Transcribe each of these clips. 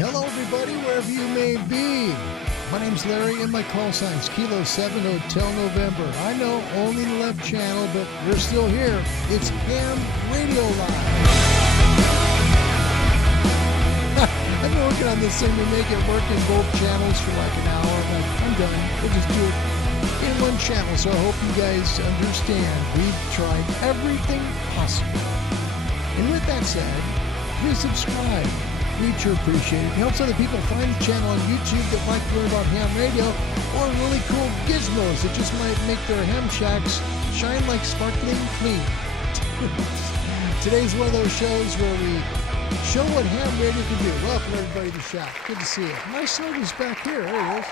Hello, everybody, wherever you may be. My name's Larry, and my call sign's Kilo 7 Hotel November. I know, only the left channel, but we're still here. It's Ham Radio Live. I've been working on this thing to make it work in both channels for like an hour, but I'm done. We'll just do it in one channel, so I hope you guys understand. We've tried everything possible. And with that said, please subscribe. We'd sure appreciate it. It helps other people find the channel on YouTube that like to learn about ham radio or really cool gizmos that just might make their ham shacks shine like sparkling clean. Today's one of those shows where we show what ham radio can do. Welcome everybody to the shack. Good to see you. My son is back here. There he is.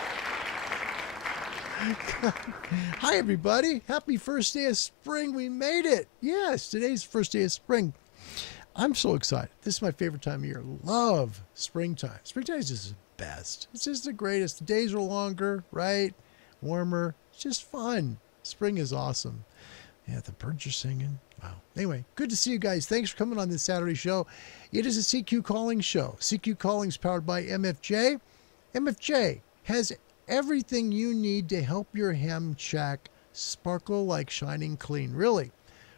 Hi everybody. Happy first day of spring. We made it. Yes, today's the first day of spring. I'm so excited. This is my favorite time of year. Love springtime. Springtime is just the best. It's just the greatest. The days are longer, right? Warmer. It's just fun. Spring is awesome. Yeah, the birds are singing. Wow. Anyway, good to see you guys. Thanks for coming on this Saturday show. It is a CQ Calling show. CQ Calling is powered by MFJ. MFJ has everything you need to help your ham shack sparkle like shining clean. Really.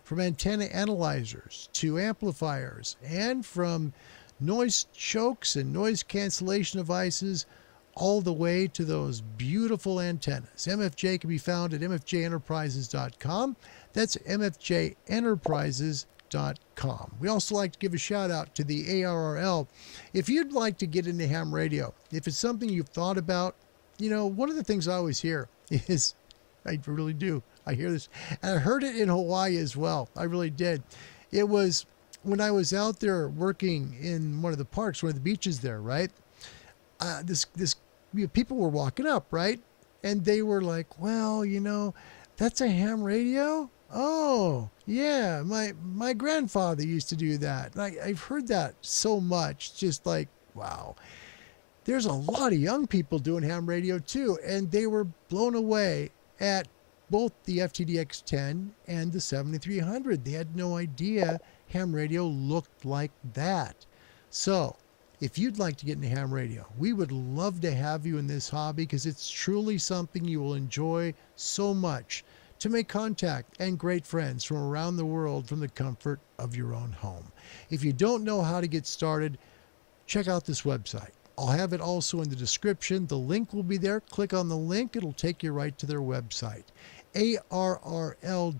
From antenna analyzers to amplifiers, and from noise chokes and noise cancellation devices all the way to those beautiful antennas. MFJ can be found at mfjenterprises.com. That's mfjenterprises.com. We also like to give a shout out to the ARRL. If you'd like to get into ham radio, if it's something you've thought about, you know, one of the things I always hear is, I really do, I hear this, and I heard it in Hawaii as well. I really did. It was when I was out there working in one of the parks, one of the beaches there, right? People were walking up, right? And they were like, well, you know, that's a ham radio? Oh, yeah, my grandfather used to do that. And I've heard that so much, just like, wow. There's a lot of young people doing ham radio too, and they were blown away at both the FTDX10 and the 7300. They had no idea ham radio looked like that. So if you'd like to get into ham radio, we would love to have you in this hobby because it's truly something you will enjoy so much, to make contact and great friends from around the world from the comfort of your own home. If you don't know how to get started, check out this website. I'll have it also in the description. The link will be there. Click on the link. It'll take you right to their website. ARRL.org.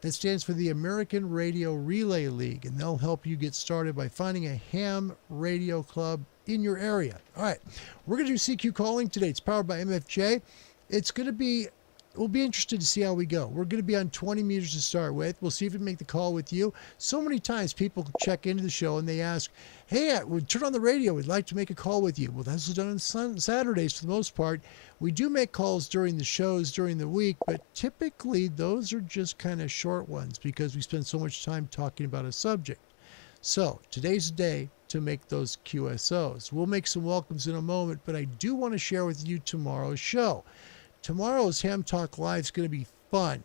That stands for the American Radio Relay League, and they'll help you get started by finding a ham radio club in your area. All right, we're going to do CQ Calling today. It's powered by MFJ. We'll be interested to see how we go. We're going to be on 20 meters to start with. We'll see if we can make the call with you. So many times people check into the show and they ask, hey, we'll turn on the radio. We'd like to make a call with you. Well, that's done on Saturdays for the most part. We do make calls during the shows during the week, but typically those are just kind of short ones because we spend so much time talking about a subject. So today's the day to make those QSOs. We'll make some welcomes in a moment, but I do want to share with you tomorrow's show. Tomorrow's Ham Talk Live is going to be fun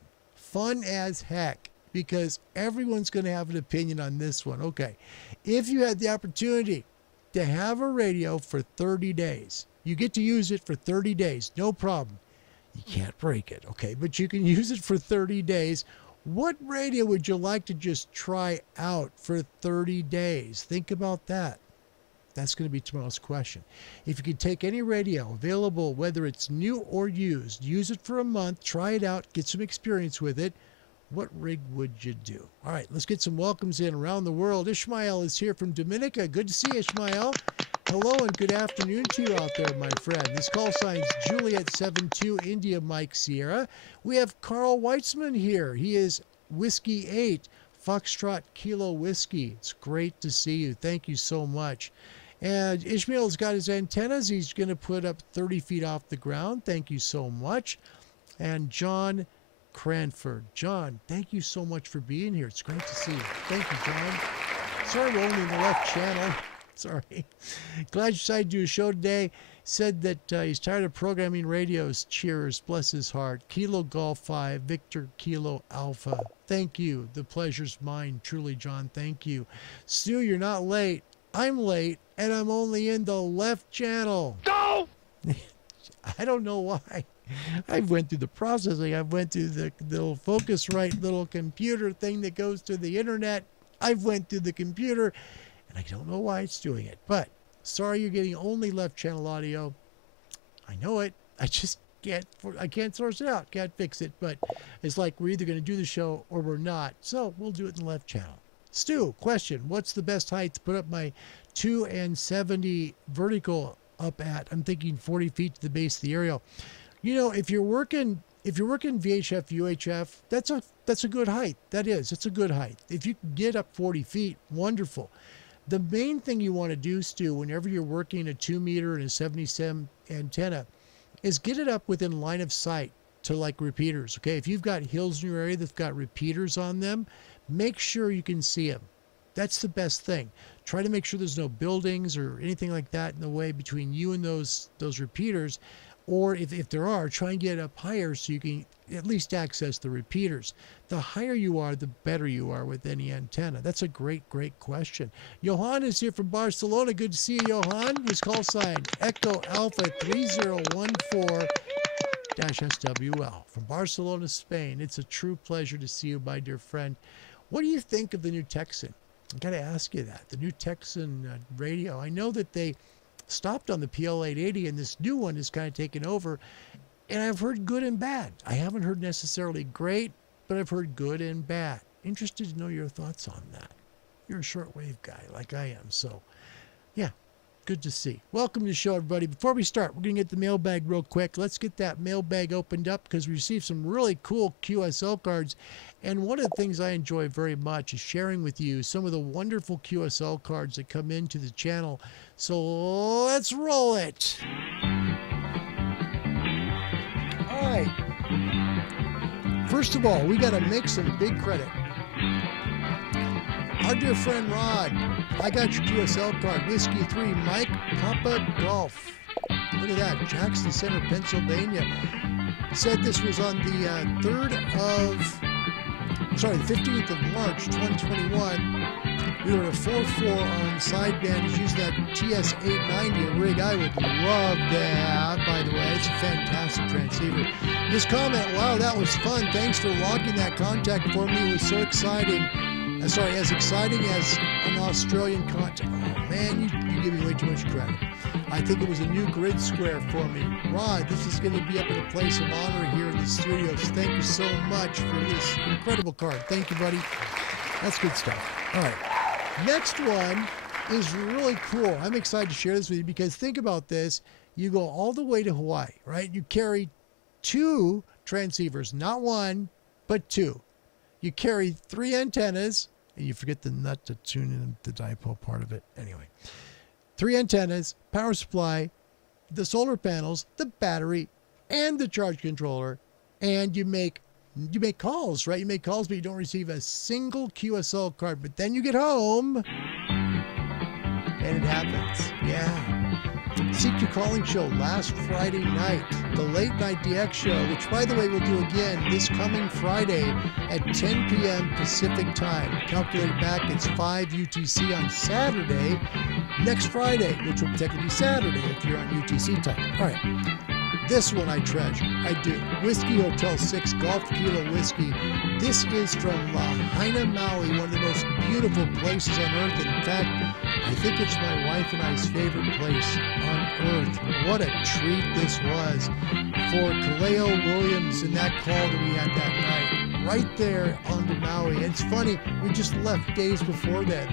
as heck, because everyone's going to have an opinion on this one. Okay, if you had the opportunity to have a radio for 30 days, you get to use it for 30 days, no problem. You can't break it, okay, but you can use it for 30 days. What radio would you like to just try out for 30 days? Think about that. That's going to be tomorrow's question. If you could take any radio available, whether it's new or used, use it for a month, try it out, get some experience with it, what rig would you do? All right, let's get some welcomes in around the world. Ishmael is here from Dominica. Good to see you, Ishmael. Hello and good afternoon to you out there, my friend. This call sign's Juliet 72 India Mike Sierra. We have Carl Weitzman here. He is Whiskey 8, Foxtrot Kilo Whiskey. It's great to see you. Thank you so much. And Ishmael's got his antennas. He's going to put up 30 feet off the ground. Thank you so much. And John Cranford. John, thank you so much for being here. It's great to see you. Thank you, John. Sorry we're only in the left channel. Sorry. Glad you decided to do a show today. Said that he's tired of programming radios. Cheers. Bless his heart. Kilo Golf 5, Victor Kilo Alpha. Thank you. The pleasure's mine. Truly, John. Thank you. Stu, you're not late. I'm late and I'm only in the left channel. No! I don't know why. I went through the processing. I went through the little Focusrite little computer thing that goes to the internet. I went through the computer, and I don't know why it's doing it. But sorry, you're getting only left channel audio. I know it. I just can't source it out. Can't fix it. But it's like we're either going to do the show or we're not. So we'll do it in the left channel. Stu, question: what's the best height to put up my 270 vertical up at? I'm thinking 40 feet to the base of the aerial. You know, if you're working VHF, UHF, that's a good height. It's a good height. If you can get up 40 feet, wonderful. The main thing you want to do, Stu, whenever you're working a 2 meter and a 77 antenna, is get it up within line of sight to like repeaters. Okay, if you've got hills in your area that've got repeaters on them, make sure you can see them. That's the best thing. Try to make sure there's no buildings or anything like that in the way between you and those repeaters. Or if there are, try and get up higher so you can at least access the repeaters. The higher you are, the better you are with any antenna. That's a great question. Johan is here from Barcelona. Good to see you, Johan. His call sign, Echo Alpha 3014-SWL from Barcelona, Spain. It's a true pleasure to see you, my dear friend. What do you think of the new Texan? I got to ask you that. The new Texan radio. I know that they stopped on the PL880 and this new one is kind of taken over, and I've heard good and bad. I haven't heard necessarily great, but I've heard good and bad. Interested to know your thoughts on that. You're a shortwave guy like I am, so yeah, good to see. Welcome to the show, everybody. Before we start, we're going to get the mailbag real quick. Let's get that mailbag opened up because we received some really cool QSL cards. And one of the things I enjoy very much is sharing with you some of the wonderful QSL cards that come into the channel. So let's roll it. All right. First of all, we got to make some big credit. Our dear friend Rod, I got your QSL card, Whiskey 3, Mike Papa Golf. Look at that, Jackson Center, Pennsylvania. Said this was on the 15th of March, 2021. We were at a 4.4 on sideband. He's using that TS890, a rig I would love to have, by the way. It's a fantastic transceiver. His comment, wow, that was fun. Thanks for locking that contact for me. It was so exciting. As exciting as an Australian contact. Oh, man, you give me way too much credit. I think it was a new grid square for me. Rod, this is going to be up in a place of honor here in the studios. Thank you so much for this incredible card. Thank you, buddy. That's good stuff. All right. Next one is really cool. I'm excited to share this with you because think about this. You go all the way to Hawaii, right? You carry 2 transceivers, not 1, but 2. You carry 3 antennas, and you forget the nut to tune in the dipole part of it. Anyway, 3 antennas, power supply, the solar panels, the battery, and the charge controller, and you make calls, right? You make calls, but you don't receive a single QSL card. But then you get home, and it happens. Yeah. CQ Calling Show last Friday night. The Late Night DX Show, which, by the way, we'll do again this coming Friday at 10 p.m. Pacific Time. Calculate it back, it's 5 UTC on Saturday, next Friday, which will technically be Saturday if you're on UTC time. All right. This one I treasure. I do. Whiskey Hotel 6 Golf Kilo Whiskey. This is from Lahaina, Maui, one of the most beautiful places on earth. In fact, I think it's my wife and I's favorite place on earth. What a treat this was for Kaleo Williams and that call that we had that night. Right there on the Maui. And it's funny, we just left days before that.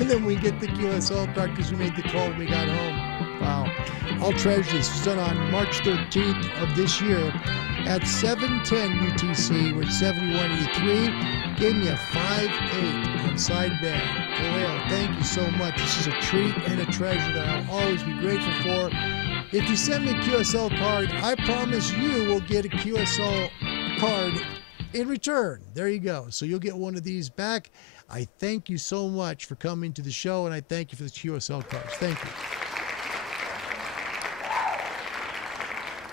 And then we get the QSL card because we made the call when we got home. Wow. I'll treasure this. It was done on March 13th of this year at 7:10 UTC with 7183. Gave me a 5.8 on sideband. Kaleo, thank you so much. This is a treat and a treasure that I'll always be grateful for. If you send me a QSL card, I promise you will get a QSL card in return. There you go. So you'll get one of these back. I thank you so much for coming to the show, and I thank you for the QSL cards. Thank you.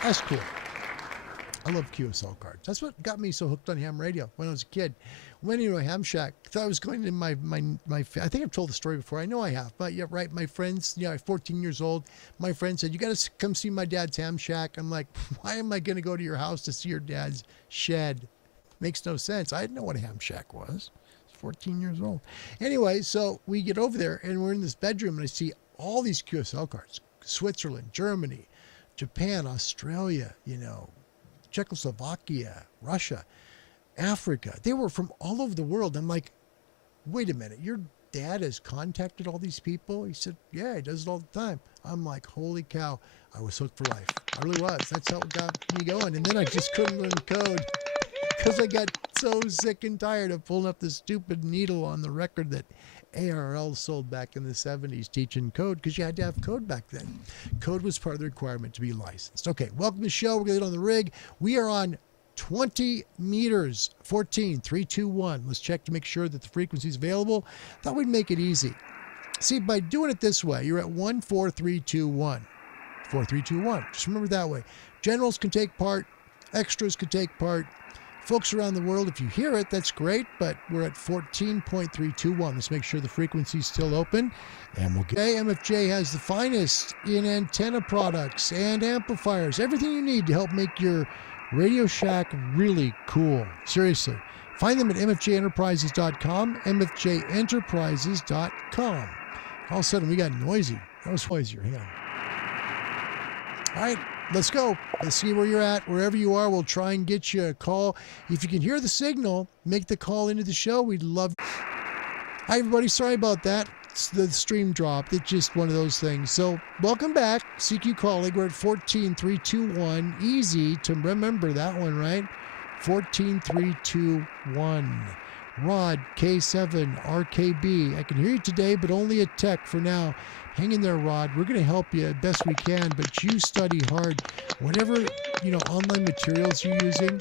That's cool. I love QSL cards. That's what got me so hooked on ham radio when I was a kid. Went into a ham shack. Thought I was going to my I think I've told the story before. I know I have. But yeah, right. My friends, 14 years old. My friend said, "You got to come see my dad's ham shack." I'm like, "Why am I going to go to your house to see your dad's shed?" Makes no sense. I didn't know what a ham shack was. 14 years old. Anyway, so we get over there and we're in this bedroom and I see all these QSL cards. Switzerland, Germany, Japan, Australia, Czechoslovakia, Russia, Africa. They were from all over the world. I'm like, wait a minute, your dad has contacted all these people? He said, yeah, he does it all the time. I'm like, holy cow, I was hooked for life. I really was. That's how it got me going. And then I just couldn't learn the code because I got so sick and tired of pulling up this stupid needle on the record that ARL sold back in the 70s teaching code, because you had to have code back then. Code was part of the requirement to be licensed. Okay, welcome to the show. We're going to get on the rig. We are on 20 meters, 14, 3, 2, 1. Let's check to make sure that the frequency is available. Thought we'd make it easy. See, by doing it this way, you're at 1, 4, 3, 2, 1. 4, 3, 2, 1. Just remember that way. Generals can take part. Extras can take part. Folks around the world, if you hear it, that's great, but we're at 14.321. Let's make sure the frequency's still open, and we'll get... MFJ has the finest in antenna products and amplifiers, everything you need to help make your Radio Shack really cool. Seriously. Find them at mfjenterprises.com, mfjenterprises.com. All of a sudden, we got noisy. That was noisier. Hang on. All right. Let's go. Let's see where you're at. Wherever you are, we'll try and get you a call. If you can hear the signal, make the call into the show. We'd love... Hi, everybody. Sorry about that. The stream dropped. It's just one of those things. So, welcome back. CQ calling. We're at 14.321. Easy to remember that one, right? 14.321. Rod, K7, RKB. I can hear you today, but only a tech for now. Hang in there, Rod. We're going to help you best we can, but you study hard. Whatever, online materials you're using,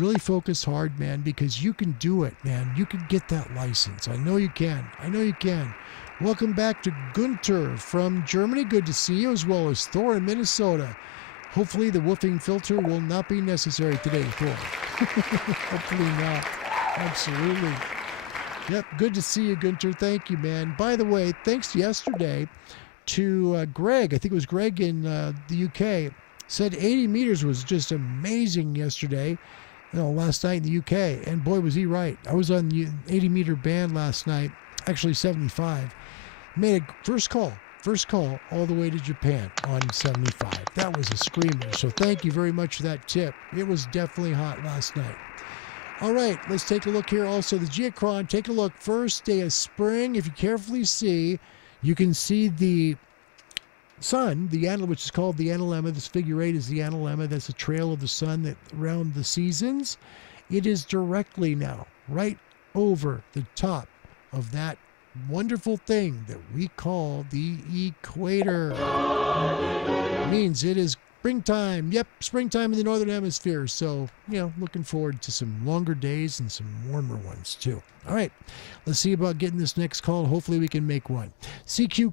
really focus hard, man, because you can do it, man. You can get that license. I know you can. I know you can. Welcome back to Gunter from Germany. Good to see you, as well as Thor in Minnesota. Hopefully the woofing filter will not be necessary today, Thor. Hopefully not. Absolutely. Yep, good to see you, Gunter. Thank you, man. By the way, thanks yesterday to Greg. I think it was Greg in the UK. Said 80 meters was just amazing yesterday, last night in the UK. And boy, was he right. I was on the 80 meter band last night, actually 75. Made a first call all the way to Japan on 75. That was a screamer. So thank you very much for that tip. It was definitely hot last night. All right, let's take a look here. Also, the geochron, take a look. First day of spring. If you carefully see, you can see the sun, which is called the analemma. This figure 8 is the analemma. That's a trail of the sun that around the seasons. It is directly now, right over the top of that wonderful thing that we call the equator. It means it is springtime. Yep, springtime in the northern hemisphere. So, looking forward to some longer days and some warmer ones too. All right, let's see about getting this next call. Hopefully we can make one. CQ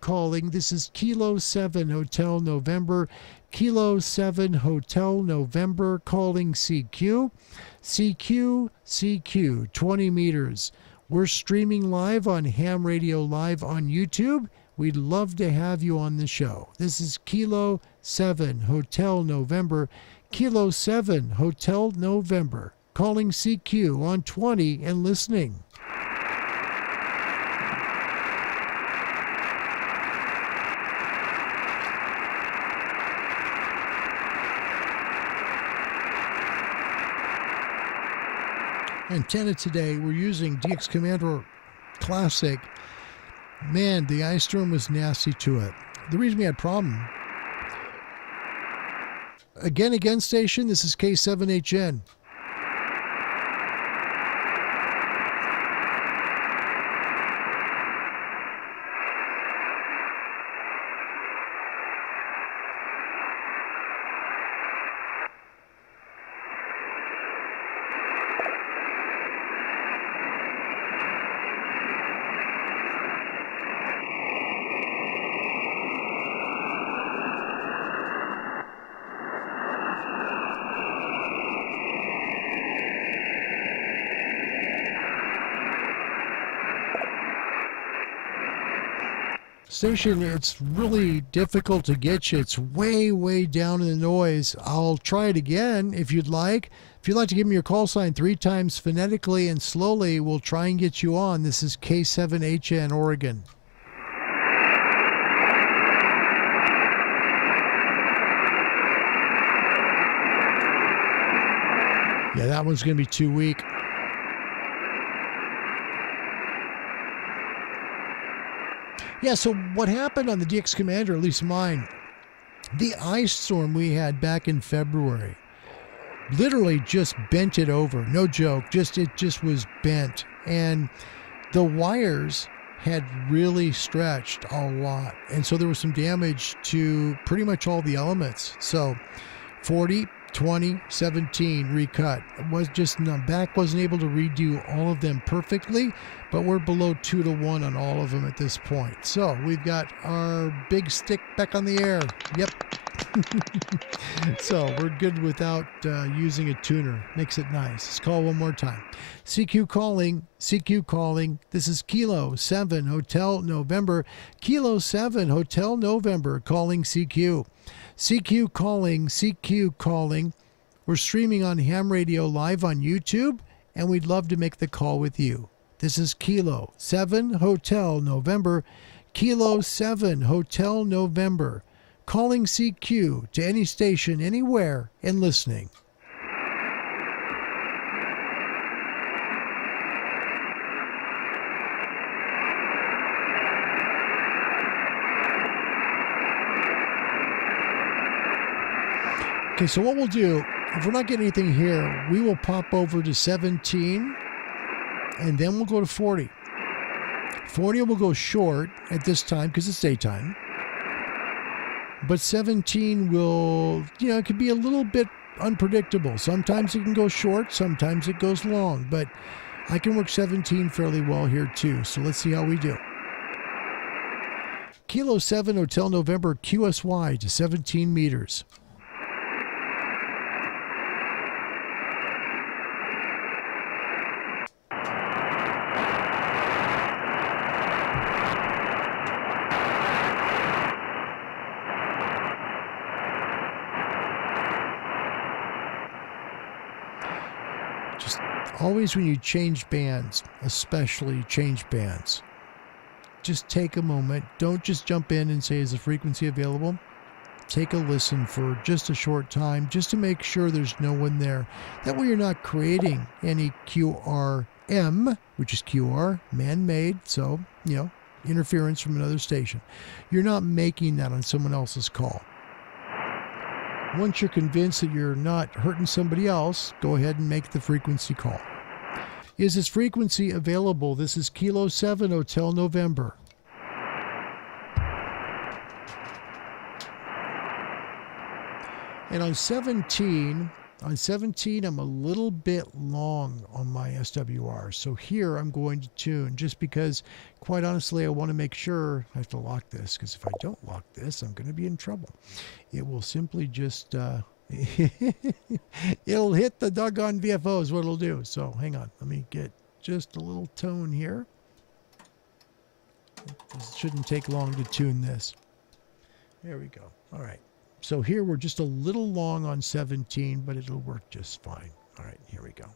calling. This is Kilo 7 Hotel November. Kilo 7 Hotel November calling CQ. CQ, 20 meters. We're streaming live on Ham Radio Live on YouTube. We'd love to have you on the show. This is Kilo 7 Hotel November. Kilo 7 Hotel November. Calling CQ on 20 and listening. Antenna today, we're using DX Commander Classic. Man, the ice storm was nasty to it. The reason we had problem. Again station, this is K7HN. Station, it's really difficult to get you. It's way, way down in the noise. I'll try it again if you'd like. If you'd like to give me your call sign 3 times phonetically and slowly, we'll try and get you on. This is K7HN, Oregon. Yeah, that one's going to be too weak. Yeah, so what happened on the DX Commander, at least mine, the ice storm we had back in February literally just bent it over. No joke, it just was bent. And the wires had really stretched a lot. And so there was some damage to pretty much all the elements. So 40, 20, 17 recut. It was just back wasn't able to redo all of them perfectly, but we're below 2 to 1 on all of them at this point. So we've got our big stick back on the air. Yep. So we're good without using a tuner. Makes it nice. Let's call one more time. CQ calling. CQ calling. This is Kilo 7 Hotel November. Kilo 7 Hotel November calling CQ. CQ calling. CQ calling. We're streaming on Ham Radio Live on YouTube, and we'd love to make the call with you. This is Kilo 7 Hotel November. Kilo 7 Hotel November. Calling CQ to any station, anywhere, and listening. Okay, so what we'll do, if we're not getting anything here, we will pop over to 17, and then we'll go to 40. 40 will go short at this time because it's daytime. But 17 will, it could be a little bit unpredictable. Sometimes it can go short, sometimes it goes long. But I can work 17 fairly well here too. So let's see how we do. Kilo 7 Hotel November QSY to 17 meters. Always when you change bands, especially change bands, just take a moment. Don't just jump in and say, is the frequency available? Take a listen for just a short time, just to make sure there's no one there. That way you're not creating any QRM, which is QR, man-made, so, interference from another station. You're not making that on someone else's call. Once you're convinced that you're not hurting somebody else, go ahead and make the frequency call. Is this frequency available? This is Kilo 7 Hotel November. And on 17, I'm a little bit long on my SWR. So here I'm going to tune just because, quite honestly, I want to make sure I have to lock this, because if I don't lock this, I'm going to be in trouble. It will simply just, it'll hit the doggone VFO is what it'll do. So hang on, let me get just a little tone here. This shouldn't take long to tune this. There we go. All right. So here we're just a little long on 17, but it'll work just fine. All right, here we go.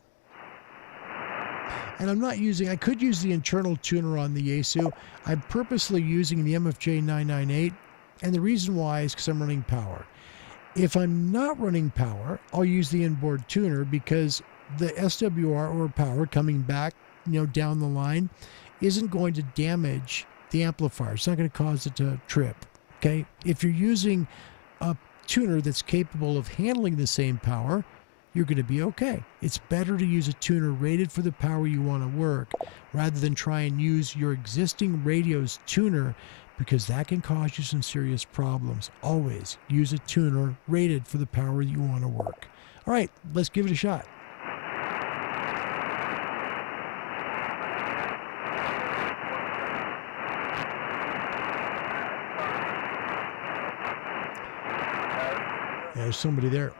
And I could use the internal tuner on the Yaesu. I'm purposely using the MFJ 998, and the reason why is because I'm running power. If I'm not running power, I'll use the inboard tuner, because the SWR or power coming back, down the line isn't going to damage the amplifier. It's not going to cause it to trip. Okay? If you're using a tuner that's capable of handling the same power, you're going to be okay. It's better to use a tuner rated for the power you want to work rather than try and use your existing radio's tuner, because that can cause you some serious problems. Always use a tuner rated for the power you want to work. All right, let's give it a shot. There's somebody there.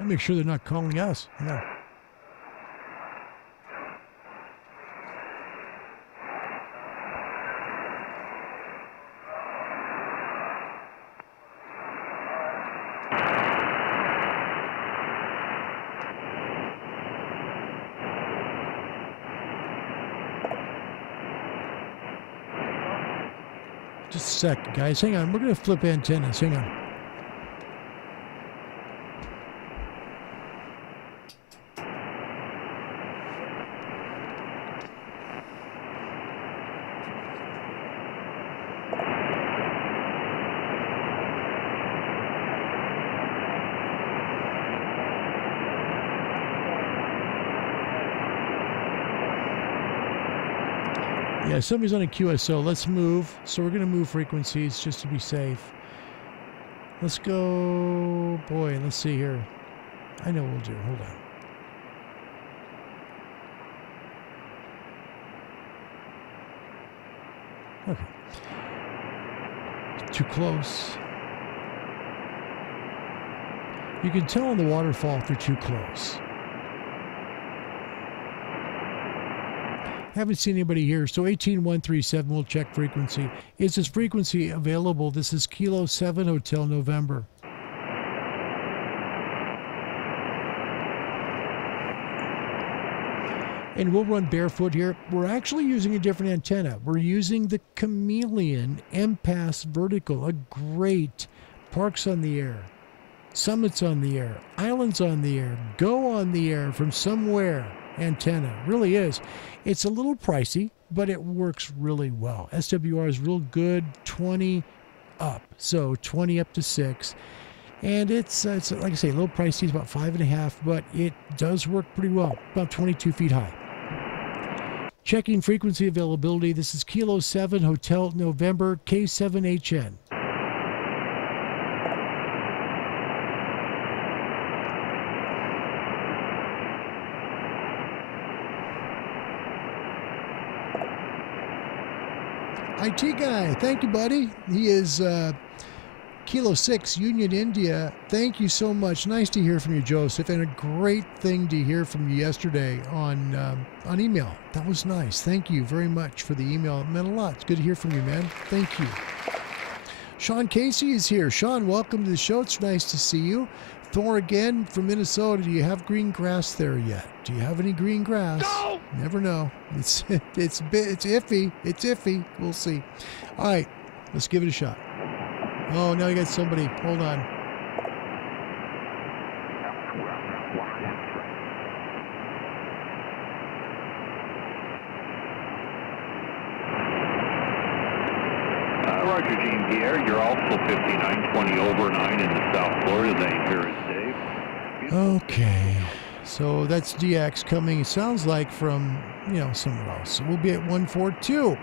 I'll make sure they're not calling us. Yeah. Just a sec, guys. Hang on. We're going to flip antennas. Hang on. Yeah, somebody's on a QSO. Let's move. So we're going to move frequencies just to be safe. Let's go. Boy, let's see here. I know what we'll do. Hold on. Okay. Too close. You can tell on the waterfall if they're too close. Haven't seen anybody here, so 18137 will check frequency. Is this frequency available? This is Kilo 7 Hotel November. And we'll run barefoot here. We're actually using a different antenna. We're using the Chameleon M-Pass Vertical, a great Parks on the Air, Summits on the Air, Islands on the Air, Go on the Air from somewhere antenna. Really is. It's a little pricey, but it works really well. SWR is real good, 20 up. So 20 up to 6. And it's like I say, a little pricey. It's about 5.5, but it does work pretty well. About 22 feet high. Checking frequency availability. This is Kilo 7 Hotel November K7HN. IT guy, thank you, buddy. He is Kilo 6, Union, India. Thank you so much. Nice to hear from you, Joseph, and a great thing to hear from you yesterday on email. That was nice. Thank you very much for the email. It meant a lot. It's good to hear from you, man. Thank you. Sean Casey is here. Sean, welcome to the show. It's nice to see you. Thor again from Minnesota. Do you have green grass there yet? Do you have any green grass? No! Never know. It's iffy. It's iffy. We'll see. All right, let's give it a shot. Oh, now you got somebody. Hold on. Roger, Jean Pierre. You're also 5920 over 9 in the South Florida lane. Here is Dave. Okay. So that's DX coming, it sounds like, from, somewhere else. So we'll be at 142.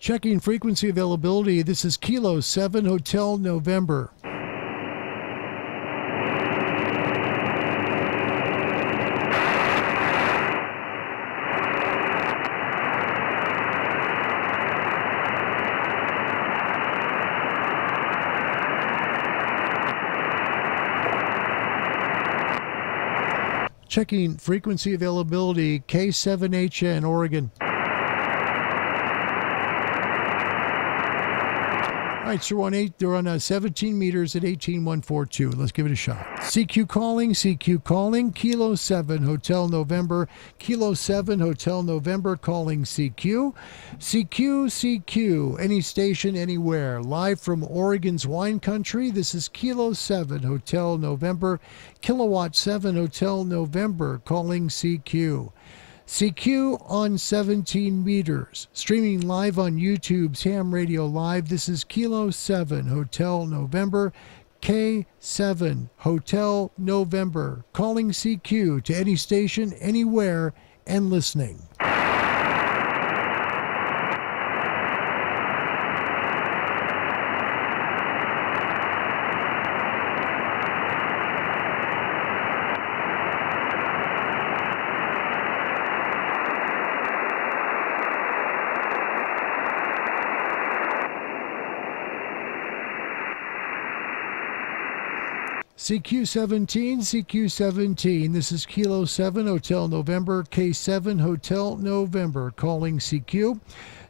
Checking frequency availability. This is Kilo 7 Hotel November. Checking frequency availability, K7HN, Oregon. All right, so they're on 17 meters at 18142. Let's give it a shot. CQ calling, Kilo 7 Hotel November, Kilo 7 Hotel November calling CQ. CQ, any station, anywhere. Live from Oregon's wine country, this is Kilo 7 Hotel November, Kilowatt 7 Hotel November calling CQ. CQ on 17 meters. Streaming live on YouTube's Ham Radio Live. This is Kilo 7 Hotel November, K7 Hotel November. Calling CQ to any station, anywhere, and listening. CQ17, CQ17. This is Kilo 7 Hotel November, K7 Hotel November. Calling CQ.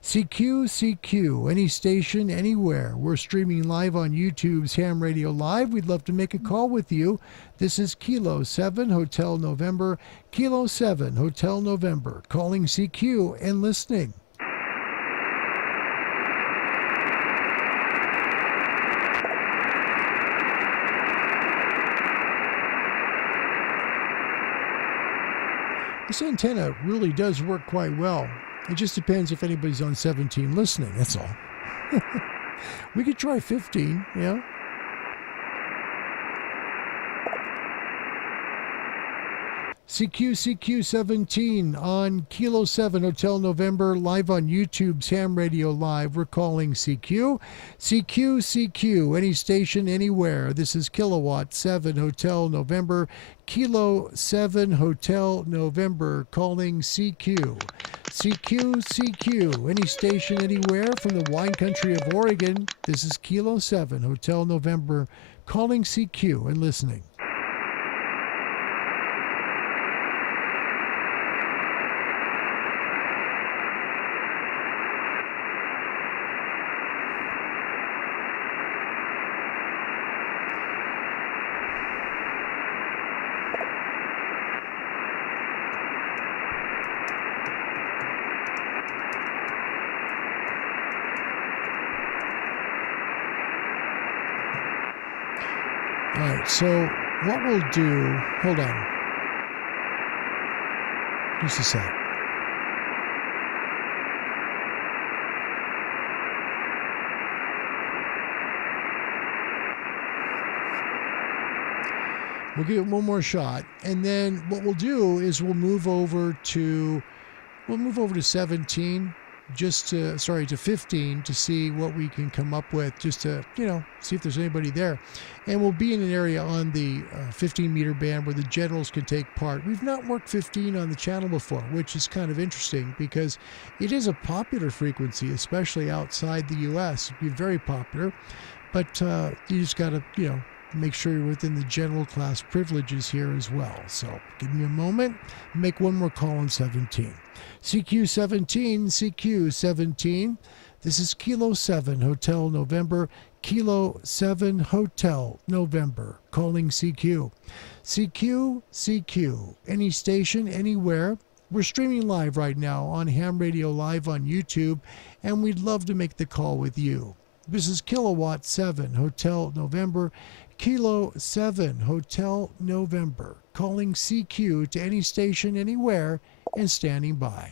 CQ, CQ. Any station, anywhere. We're streaming live on YouTube's Ham Radio Live. We'd love to make a call with you. This is Kilo 7 Hotel November, Kilo 7 Hotel November. Calling CQ and listening. This antenna really does work quite well. It just depends if anybody's on 17 listening, that's all. We could try 15, yeah. CQ17 on Kilo 7 Hotel November, live on YouTube's Ham Radio Live. We're calling CQ. CQ, any station, anywhere. This is Kilowatt 7 Hotel November, Kilo 7 Hotel November, calling CQ. CQ, any station, anywhere from the wine country of Oregon. This is Kilo 7 Hotel November, calling CQ and listening. All right, so what we'll do, hold on, just a sec. We'll give it one more shot, and then what we'll do is we'll move over to 17, to 15 to see what we can come up with, just to, see if there's anybody there. And we'll be in an area on the 15 meter band where the generals can take part. We've not worked 15 on the channel before, which is kind of interesting because it is a popular frequency, especially outside the US. It'd be very popular, but you just got to, make sure you're within the general class privileges here as well. So give me a moment, make one more call on 17. CQ17. This is Kilo 7 Hotel November, Kilo 7 Hotel November, calling CQ. CQ, any station, anywhere. We're streaming live right now on Ham Radio Live on YouTube, and we'd love to make the call with you. This is Kilowatt 7 Hotel November, Kilo 7 Hotel November, calling CQ to any station, anywhere, and standing by.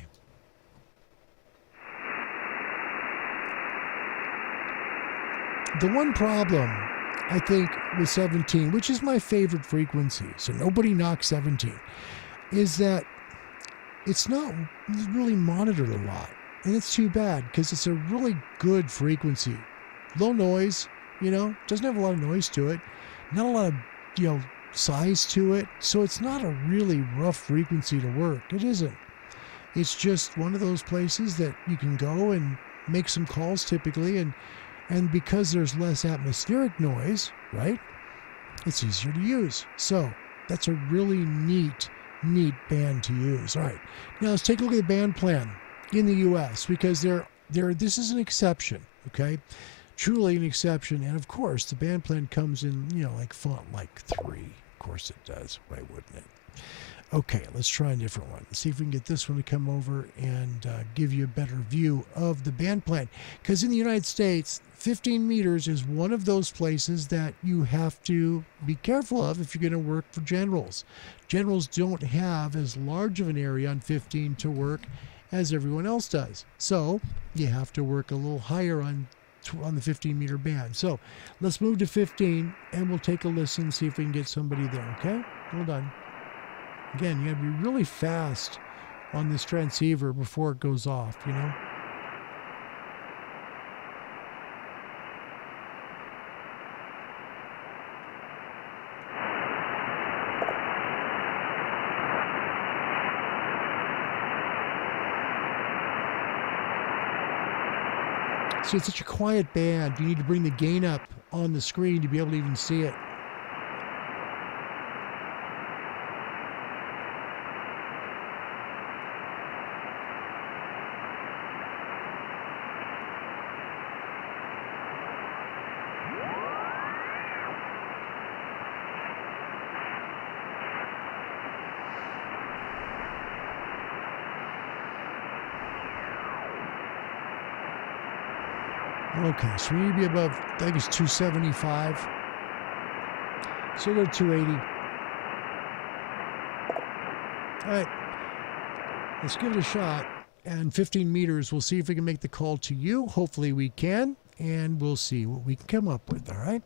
The one problem, I think, with 17, which is my favorite frequency, so nobody knocks 17, is that it's not really monitored a lot. And it's too bad because it's a really good frequency. Low noise, doesn't have a lot of noise to it. Not a lot of, size to it. So it's not a really rough frequency to work. It isn't. It's just one of those places that you can go and make some calls typically. And because there's less atmospheric noise, right, it's easier to use. So that's a really neat band to use. All right. Now let's take a look at the band plan in the U.S. because this is an exception, okay? Truly an exception. And of course, the band plan comes in, like font like 3. Of course it does. Why wouldn't it? Okay, let's try a different one. Let's see if we can get this one to come over and give you a better view of the band plan. Because in the United States, 15 meters is one of those places that you have to be careful of if you're going to work for generals. Generals don't have as large of an area on 15 to work as everyone else does. So you have to work a little higher on the 15 meter band. So let's move to 15 and we'll take a listen and see if we can get somebody there. Okay, hold on. Again, you got to be really fast on this transceiver before it goes off, See, it's such a quiet band. You need to bring the gain up on the screen to be able to even see it. Okay, so we need to be above, I think it's 275. So we'll go to 280. All right, let's give it a shot. And 15 meters, we'll see if we can make the call to you. Hopefully we can, and we'll see what we can come up with, all right?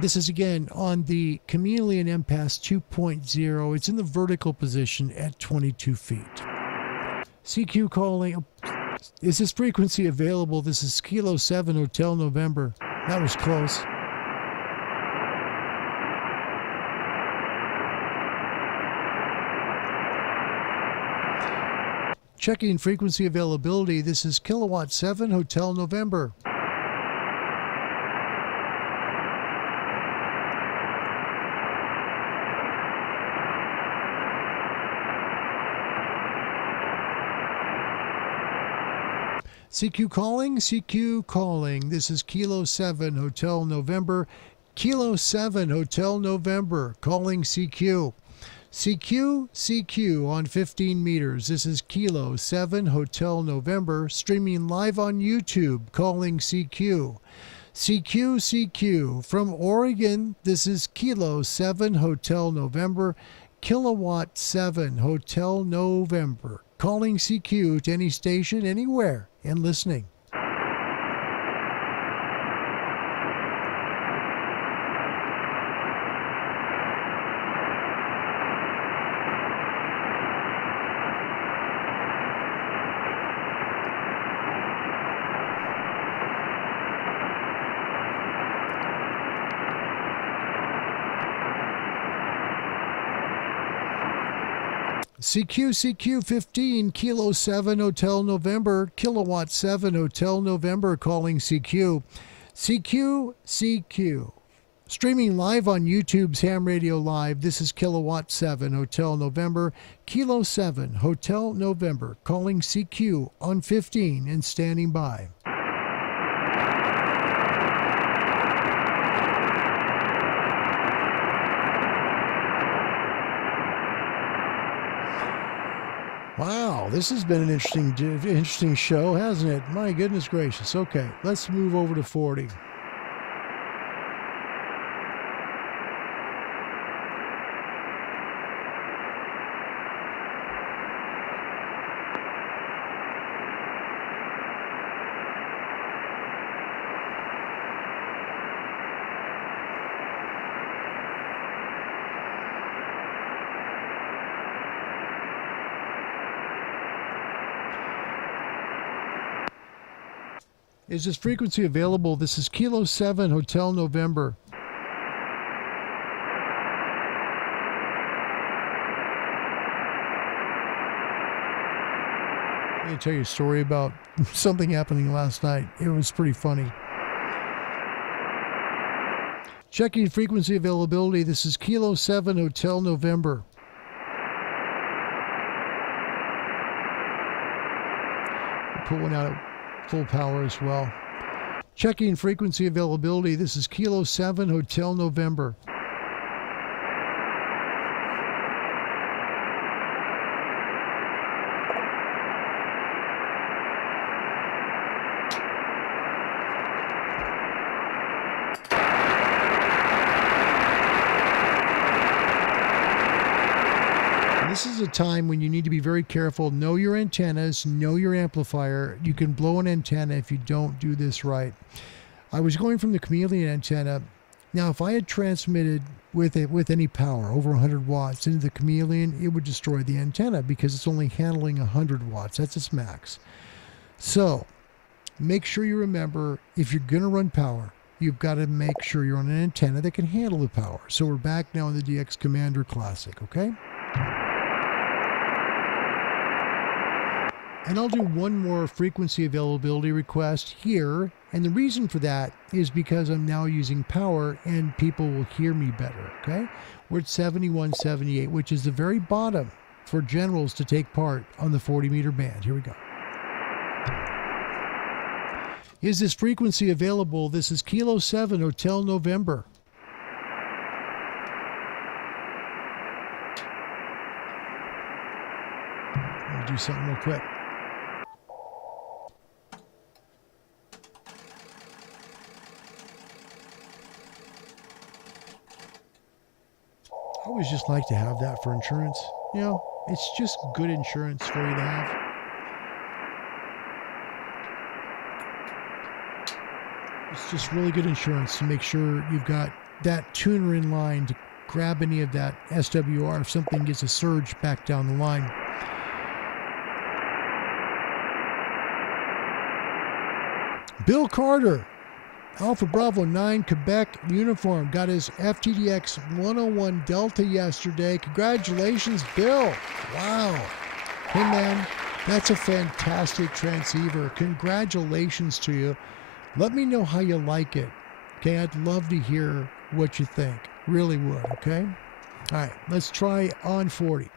This is, again, on the Chameleon MPass 2.0. It's in the vertical position at 22 feet. CQ calling. Is this frequency available? This is Kilo 7 Hotel November. That was close. Checking frequency availability. This is Kilowatt 7 Hotel November. CQ calling, CQ calling. This is Kilo 7 Hotel November. Kilo 7 Hotel November calling CQ. CQ, CQ on 15 meters. This is Kilo 7 Hotel November, streaming live on YouTube, calling CQ. CQ, CQ from Oregon. This is Kilo 7 Hotel November, Kilowatt 7 Hotel November, calling CQ to any station, anywhere, and listening. CQ, CQ 15, Kilo 7 Hotel November, Kilowatt 7 Hotel November, calling CQ. CQ, CQ. Streaming live on YouTube's Ham Radio Live. This is Kilowatt 7 Hotel November, Kilo 7 Hotel November, calling CQ on 15 and standing by. Wow, this has been an interesting show, hasn't it? My goodness gracious. Okay, let's move over to 40. Is this frequency available? This is Kilo 7 Hotel November. Let me tell you a story about something happening last night. It was pretty funny. Checking frequency availability. This is Kilo 7 Hotel November. Put one out at full power as well. Checking frequency availability. This is Kilo 7 Hotel November. This is a time when you need to be very careful. Know your antennas, know your amplifier. You can blow an antenna if you don't do this right. I was going from the Chameleon antenna. Now, if I had transmitted with any power, over 100 watts into the Chameleon, it would destroy the antenna because it's only handling 100 watts. That's its max. So make sure you remember, if you're going to run power, you've got to make sure you're on an antenna that can handle the power. So we're back now in the DX Commander Classic, okay? And I'll do one more frequency availability request here. And the reason for that is because I'm now using power and people will hear me better, okay? We're at 7178, which is the very bottom for generals to take part on the 40-meter band. Here we go. Is this frequency available? This is Kilo 7 Hotel November. I'll do something real quick. I always just like to have that for insurance. You know, it's just good insurance for you to have. It's just really good insurance to make sure you've got that tuner in line to grab any of that SWR if something gets a surge back down the line. Bill Carter, Alpha Bravo 9 Quebec uniform, got his FTDX 101 Delta yesterday. Congratulations, Bill. Wow. Hey, man, that's a fantastic transceiver. Congratulations to you. Let me know how you like it. Okay, I'd love to hear what you think. Really would, okay? All right, let's try on 40.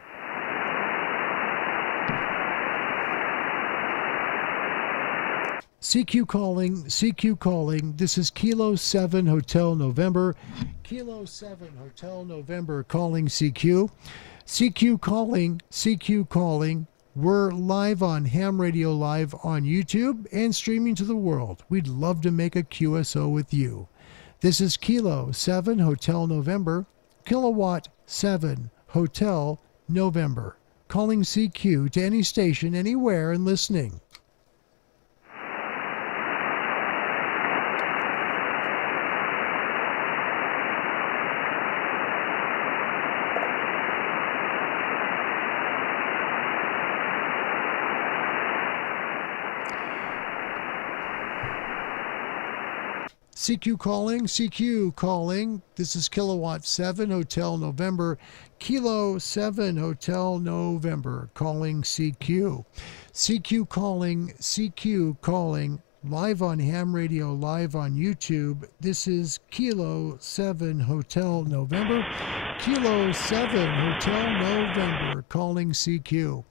CQ calling, CQ calling. This is Kilo 7 Hotel November. Kilo 7 Hotel November calling CQ. CQ calling, CQ calling. We're live on Ham Radio Live on YouTube and streaming to the world. We'd love to make a QSO with you. This is Kilo 7 Hotel November, Kilowatt 7 Hotel November, calling CQ to any station, anywhere, and listening. CQ calling, CQ calling. This is Kilowatt 7 Hotel November, Kilo 7 Hotel November, calling CQ. CQ calling, CQ calling. Live on Ham Radio, live on YouTube. This is Kilo 7 Hotel November, Kilo 7 Hotel November, calling CQ.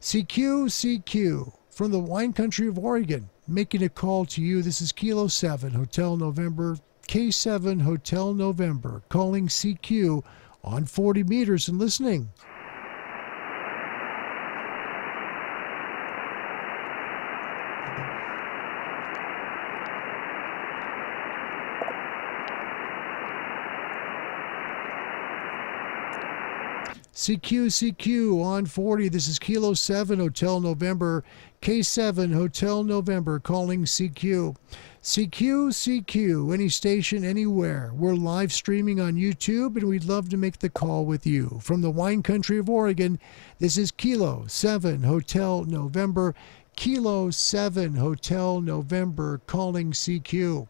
CQ, CQ, from the wine country of Oregon. Making a call to you. This is Kilo 7 Hotel November, K7 Hotel November, calling CQ on 40 meters and listening. CQ, CQ on 40. This is Kilo 7 Hotel November, K7 Hotel November, calling CQ. CQ, CQ, any station, anywhere. We're live streaming on YouTube, and we'd love to make the call with you. From the wine country of Oregon, this is Kilo 7 Hotel November, Kilo 7 Hotel November, calling CQ.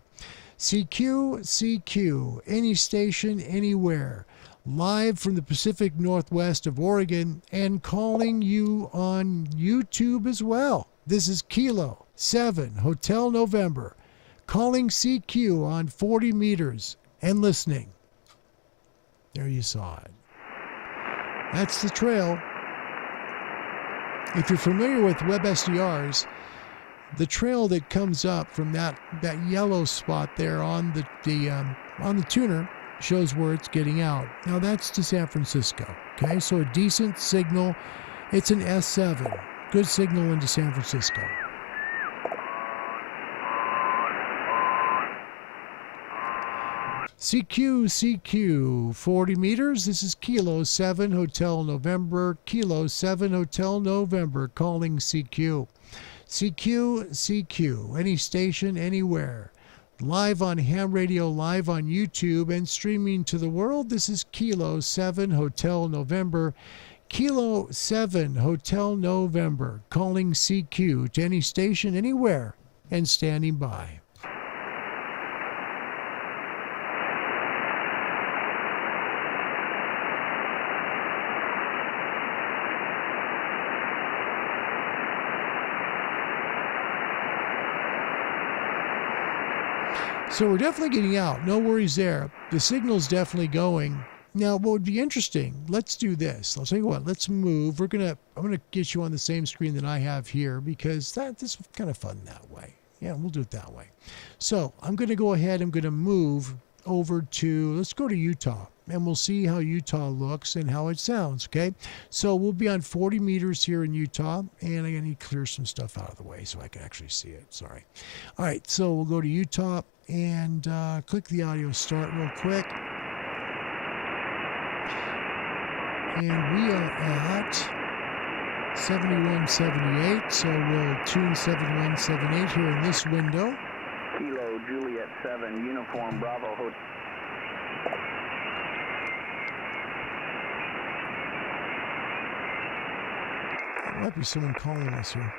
CQ, CQ, any station, anywhere. Live from the Pacific Northwest of Oregon and calling you on YouTube as well. This is Kilo 7 Hotel November, calling CQ on 40 meters and listening. There you saw it. That's the trail. If you're familiar with WebSDRs, the trail that comes up from that yellow spot there on the tuner shows where it's getting out. Now that's to San Francisco. Okay, so a decent signal. It's an S7. Good signal into San Francisco. CQ, CQ, 40 meters. This is Kilo 7 Hotel November, Kilo 7 Hotel November, calling CQ. CQ, CQ, any station, anywhere. Live on Ham Radio, live on YouTube, and streaming to the world. This is Kilo 7 Hotel November, Kilo 7 Hotel November, calling CQ to any station, anywhere, and standing by. So we're definitely getting out. No worries there. The signal's definitely going. Now, what would be interesting, let's do this. I'll tell you what, let's move. I'm gonna get you on the same screen that I have here because this is kind of fun that way. Yeah, we'll do it that way. So I'm gonna go ahead, I'm gonna move over to, let's go to Utah, and we'll see how Utah looks and how it sounds, okay? So we'll be on 40 meters here in Utah, and I need to clear some stuff out of the way so I can actually see it, sorry. All right, so we'll go to Utah and click the audio start real quick. And we are at 7178, so we'll tune 7178 here in this window. Kilo Juliet 7, Uniform Bravo Hotel. There might be someone calling us here.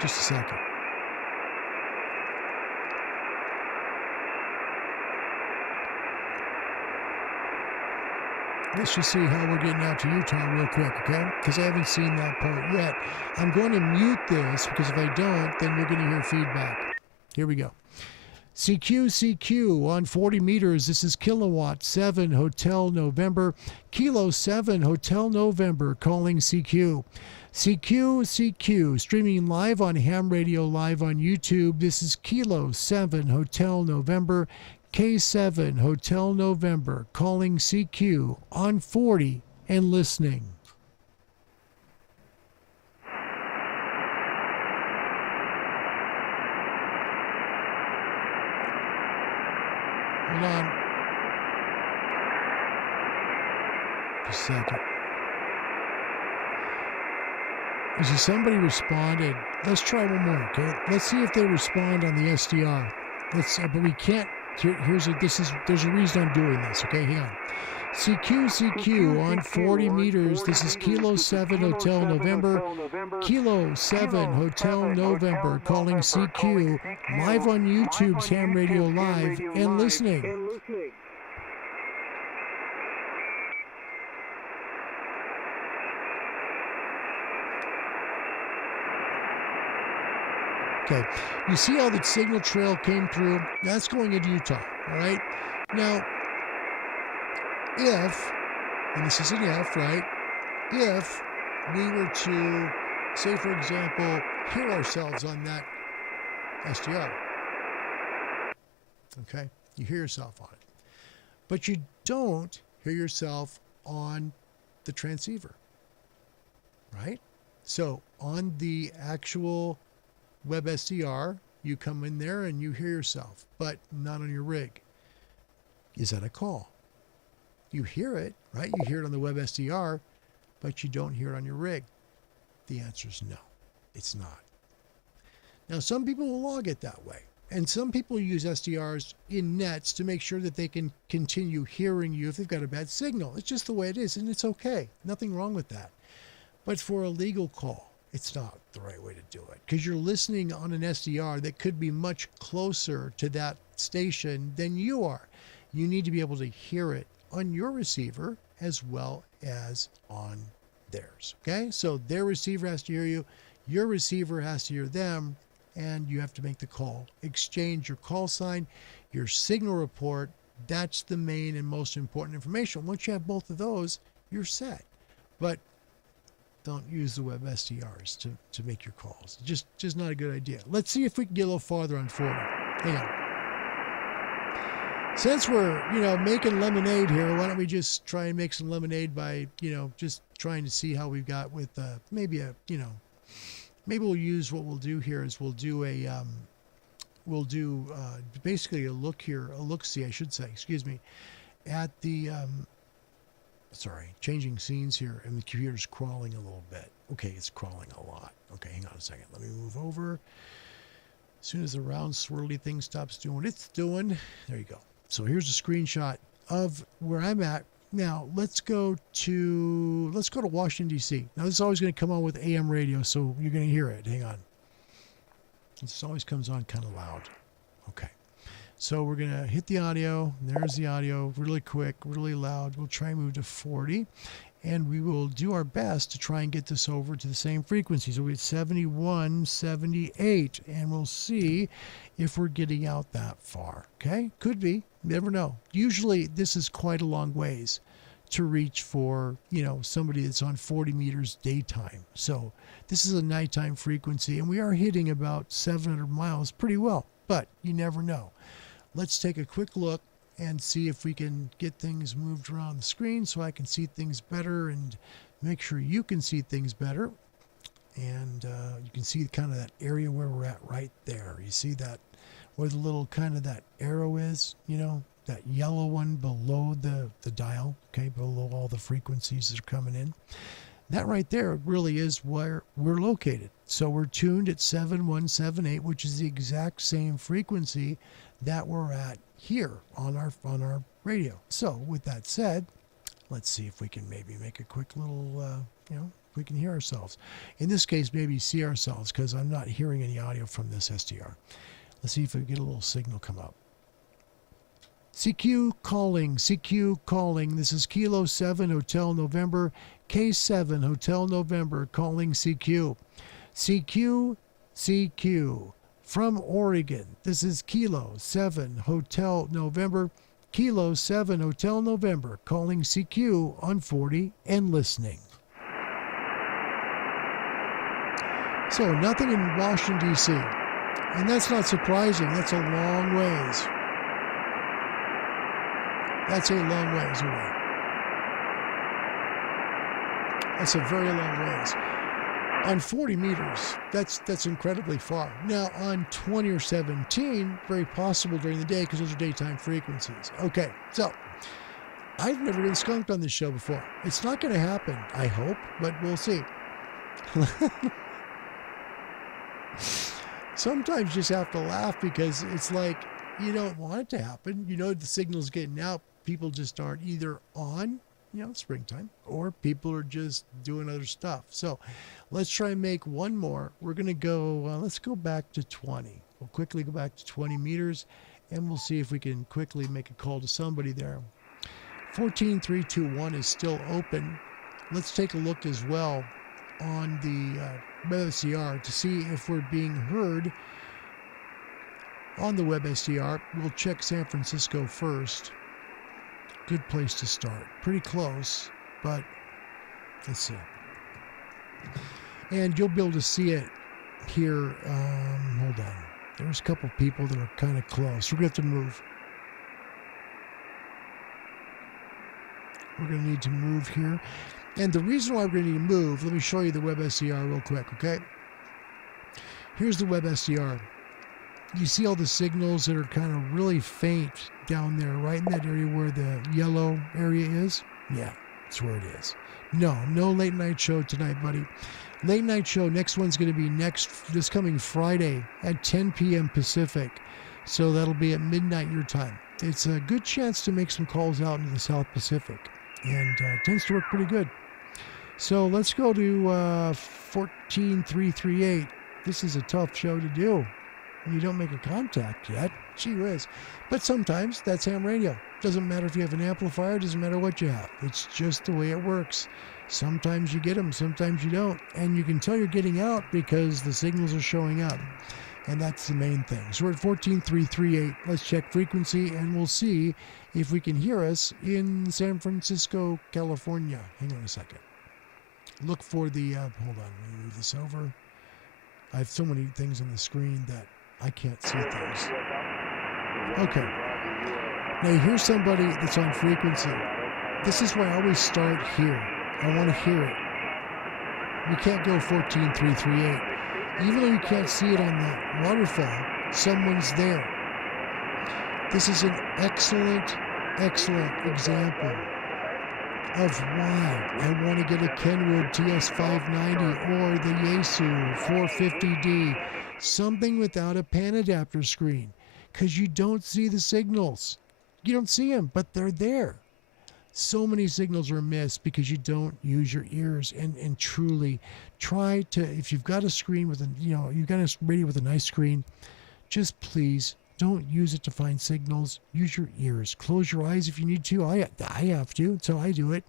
Just a second. Let's just see how we're getting out to Utah real quick, okay? Because I haven't seen that part yet. I'm going to mute this because if I don't, then you're going to hear feedback. Here we go. CQ on 40 meters. This is Kilowatt 7 Hotel November. Kilo 7 Hotel November calling CQ. CQ, streaming live on Ham Radio Live on YouTube. This is Kilo 7 Hotel November. K7 Hotel November calling CQ on 40 and listening. Hold on. Just a second. You see, somebody responded. Let's try one more, okay? Let's see if they respond on the SDR. But we can't. There's a reason I'm doing this, okay? Hang on. CQ on 40 meters. This is Kilo 7 Hotel November. Kilo 7 Hotel November calling CQ live on YouTube's Ham Radio Live and listening. Okay, you see how the signal trail came through? That's going into Utah, all right? Now, if, and this is an if, right? If we were to, say for example, hear ourselves on that SDR, okay? You hear yourself on it. But you don't hear yourself on the transceiver, right? So on the actual web SDR, you come in there and you hear yourself, but not on your rig. Is that a call? You hear it, right? You hear it on the web SDR, but you don't hear it on your rig. The answer is no, it's not. Now, some people will log it that way, and some people use SDRs in nets to make sure that they can continue hearing you if they've got a bad signal. It's just the way it is, and it's okay. Nothing wrong with that. But for a legal call, it's not the right way to do it because you're listening on an SDR that could be much closer to that station than you are. You need to be able to hear it on your receiver as well as on theirs. Okay, so their receiver has to hear you, your receiver has to hear them, and you have to make the call. Exchange your call sign, your signal report. That's the main and most important information. Once you have both of those, you're set. But don't use the web SDRs to make your calls. Just not a good idea. Let's see if we can get a little farther on 40. Hang on. Since we're, making lemonade here, why don't we just try and make some lemonade by, just trying to see how we've got with maybe we'll use what we'll do here is we'll do basically a look-see, I should say, excuse me, at the sorry, changing scenes here, and the computer's crawling a little bit. Okay, it's crawling a lot. Okay, hang on a second. Let me move over. As soon as the round swirly thing stops doing what it's doing, there you go. So here's a screenshot of where I'm at. Now, let's go to Washington, D.C. Now, this is always going to come on with AM radio, so you're going to hear it. Hang on. This always comes on kind of loud. Okay. So we're going to hit the audio. There's the audio, really quick, really loud. We'll try and move to 40, and we will do our best to try and get this over to the same frequency. So we're at 71, 78, and we'll see if we're getting out that far. Okay? Could be. Never know. Usually this is quite a long ways to reach for, somebody that's on 40 meters daytime. So this is a nighttime frequency, and we are hitting about 700 miles pretty well, but you never know. Let's take a quick look and see if we can get things moved around the screen so I can see things better and make sure you can see things better. And you can see kind of that area where we're at right there. You see that where the little kind of that arrow is, that yellow one below the dial, okay, below all the frequencies that are coming in. That right there really is where we're located. So we're tuned at 7178, which is the exact same frequency that we're at here on our radio. So with that said, let's see if we can maybe make a quick little, if we can hear ourselves. In this case, maybe see ourselves, because I'm not hearing any audio from this SDR. Let's see if we get a little signal come up. CQ calling, CQ calling. This is Kilo 7 Hotel November, K7 Hotel November calling CQ. CQ, CQ from Oregon. This is Kilo 7 Hotel November, Kilo 7 Hotel November calling CQ on 40 and listening. So nothing in Washington, D.C. And that's not surprising. That's a long ways. That's a long ways away. That's a very long ways. On 40 meters, that's incredibly far. Now on 20 or 17, very possible during the day because those are daytime frequencies. Okay, so I've never been skunked on this show before. It's not going to happen, I hope, but we'll see. Sometimes you just have to laugh because it's like you don't want it to happen. You know the signal's getting out. People just aren't either on, springtime, or people are just doing other stuff. So let's try and make one more. We're going to go, let's go back to 20. We'll quickly go back to 20 meters, and we'll see if we can quickly make a call to somebody there. 14321 is still open. Let's take a look as well on the WebSDR to see if we're being heard on the WebSDR. We'll check San Francisco first. Good place to start. Pretty close, but let's see. And you'll be able to see it here. Hold on. There's a couple people that are kind of close. We're going to have to move. We're going to need to move here. And the reason why we're going to need to move, let me show you the WebSDR real quick, okay? Here's the WebSDR. You see all the signals that are kind of really faint down there, right in that area where the yellow area is? Yeah, that's where it is. No late night show tonight, buddy. Late night show, next one's going to be this coming Friday at 10 p.m. Pacific. So that'll be at midnight your time. It's a good chance to make some calls out into the South Pacific. And tends to work pretty good. So let's go to 14338. This is a tough show to do. You don't make a contact yet. Gee whiz. But sometimes that's ham radio. Doesn't matter if you have an amplifier, doesn't matter what you have. It's just the way it works. Sometimes you get them, sometimes you don't. And you can tell you're getting out because the signals are showing up. And that's the main thing. So we're at 14338. Let's check frequency and we'll see if we can hear us in San Francisco, California. Hang on a second. Look for the, hold on, let me move this over. I have so many things on the screen that I can't see things. Okay. Now here's somebody that's on frequency. This is why I always start here. I want to hear it. We can't go 14338. Even though you can't see it on the waterfall, someone's there. This is an excellent example of why I want to get a Kenwood TS590 or the Yaesu 450D, something without a pan adapter screen, because you don't see the signals. You don't see them, but they're there. So many signals are missed because you don't use your ears, and truly try to, if you've got a screen with you've got a radio with a nice screen, just please don't use it to find signals. Use your ears. Close your eyes if you need to. I have to, so I do it.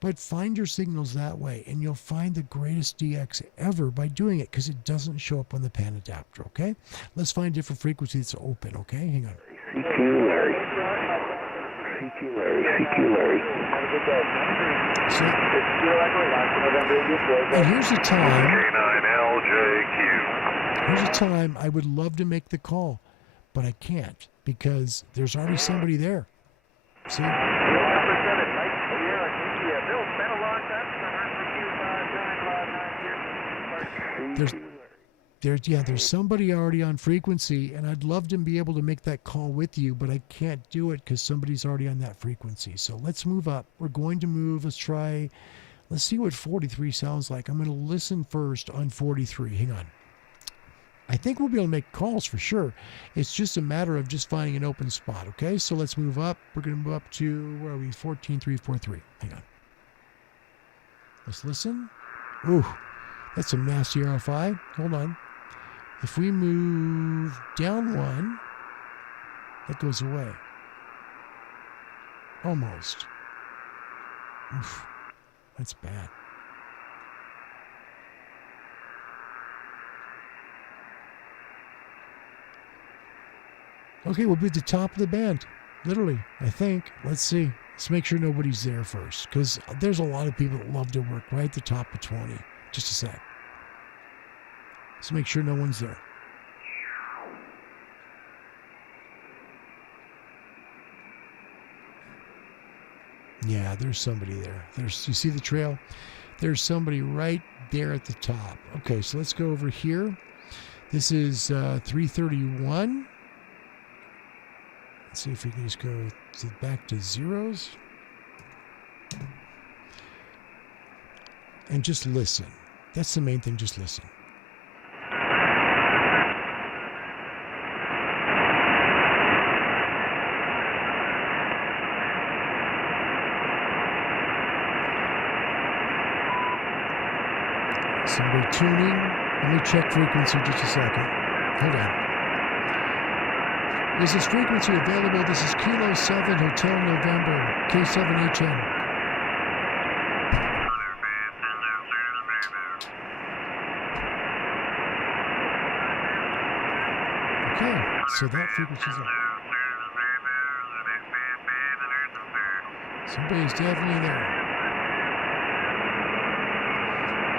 But find your signals that way, and you'll find the greatest DX ever by doing it, because it doesn't show up on the pan adapter, okay? Let's find different frequencies that's open, okay? Hang on. CQ Larry. CQ Larry. CQ Larry. So, and here's a time. Here's a time I would love to make the call, but I can't because there's already somebody there. See? There's somebody already on frequency, and I'd love to be able to make that call with you, but I can't do it because somebody's already on that frequency. So let's move up. We're going to move. Let's see what 43 sounds like. I'm going to listen first on 43. Hang on. I think we'll be able to make calls for sure. It's just a matter of just finding an open spot, okay? So let's move up. We're going to move up to, where are we? 14343. Hang on. Let's listen. Ooh, that's some nasty RFI. Hold on. If we move down one, that goes away. Almost. Oof, that's bad. Okay, we'll be at the top of the band. Literally, I think. Let's see. Let's make sure nobody's there first, because there's a lot of people that love to work right at the top of 20. Just a sec. Let's make sure no one's there. Yeah, there's somebody there. You see the trail? There's somebody right there at the top. Okay, so let's go over here. This is 331. Let's see if we can just go back to zeros. And just listen. That's the main thing, just listen. Somebody tuning. Let me check frequency just a second. Hold on. Is this frequency available? This is Kilo 7 Hotel November, K7HN. Okay, so that frequency's up. Somebody's definitely there.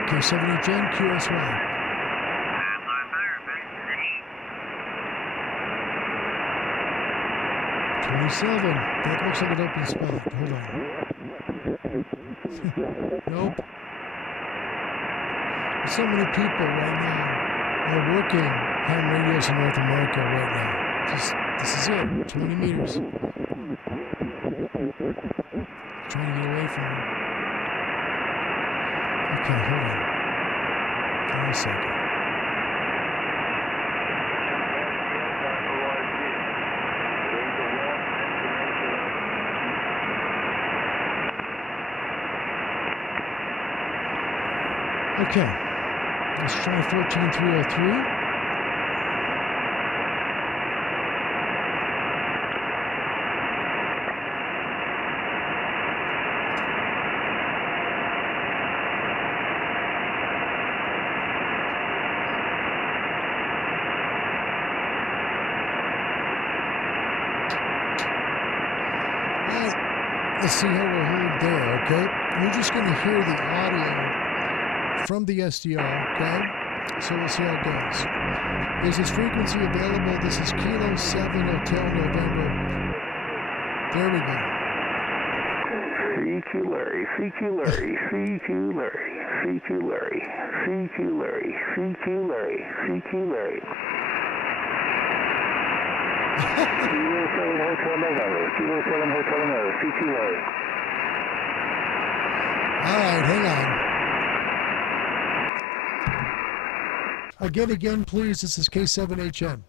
K7HN, QSY. That looks like an open spot. Hold on. Nope. There's so many people right now are working ham radios in North America right now. This is it. 20 meters. Trying to get away from them. Okay, hold on. Give me a second. Okay, let's try 14303. Let's see how we're heard there, okay? We're just going to hear the audio from the SDR, okay? So we'll see how it goes. Is this frequency available? This is Kilo 7 Hotel November. There we go. CQ Larry, CQ Larry, CQ Larry, CQ Larry, CQ Larry, CQ Larry, CQ Larry. Kilo 7 Hotel November, Kilo 7 Hotel November, CQ Larry. All right, hang on. Again, please. This is K7HN.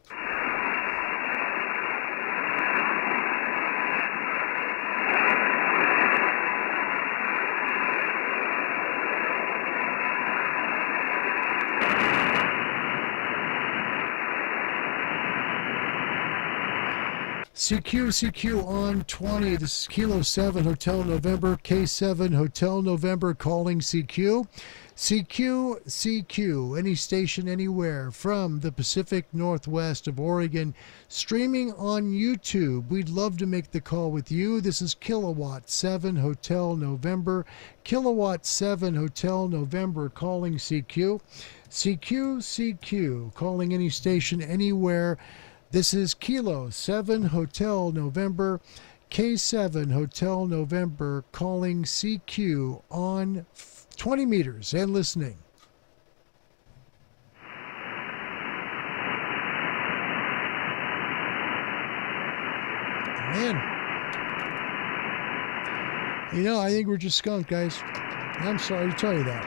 CQ on 20. This is Kilo 7 Hotel November, K7 Hotel November calling CQ. CQ, any station anywhere from the Pacific Northwest of Oregon, streaming on YouTube. We'd love to make the call with you. This is Kilowatt 7 Hotel November, Kilowatt 7 Hotel November calling CQ. CQ, calling any station anywhere. This is Kilo 7 Hotel November, K7 Hotel November calling CQ on 20 meters and listening. You know, I think we're just skunked, guys. I'm sorry to tell you that.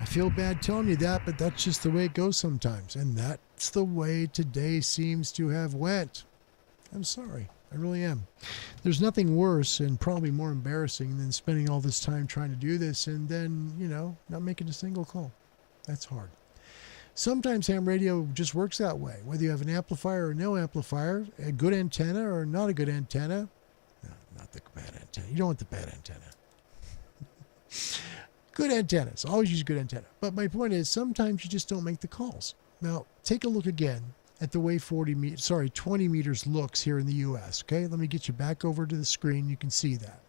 I feel bad telling you that, but that's just the way it goes sometimes. And that's the way today seems to have went. I'm sorry. I really am. There's nothing worse and probably more embarrassing than spending all this time trying to do this and then, not making a single call. That's hard. Sometimes ham radio just works that way. Whether you have an amplifier or no amplifier, a good antenna or not a good antenna. No, not the bad antenna. You don't want the bad antenna. Good antennas. Always use good antenna. But my point is, sometimes you just don't make the calls. Now, take a look again at the way 20 meters looks here in the U.S. Okay, let me get you back over to the screen. You can see that.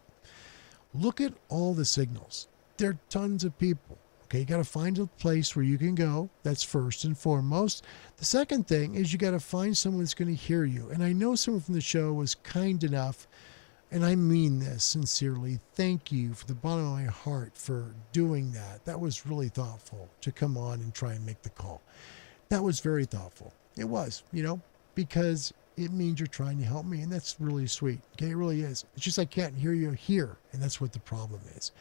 Look at all the signals. There are tons of people. Okay, you got to find a place where you can go. That's first and foremost. The second thing is you got to find someone that's going to hear you. And I know someone from the show was kind enough, and I mean this sincerely. Thank you from the bottom of my heart for doing that. That was really thoughtful to come on and try and make the call. That was very thoughtful. It was, because it means you're trying to help me, and that's really sweet. Okay, it really is. It's just I can't hear you here, and that's what the problem is.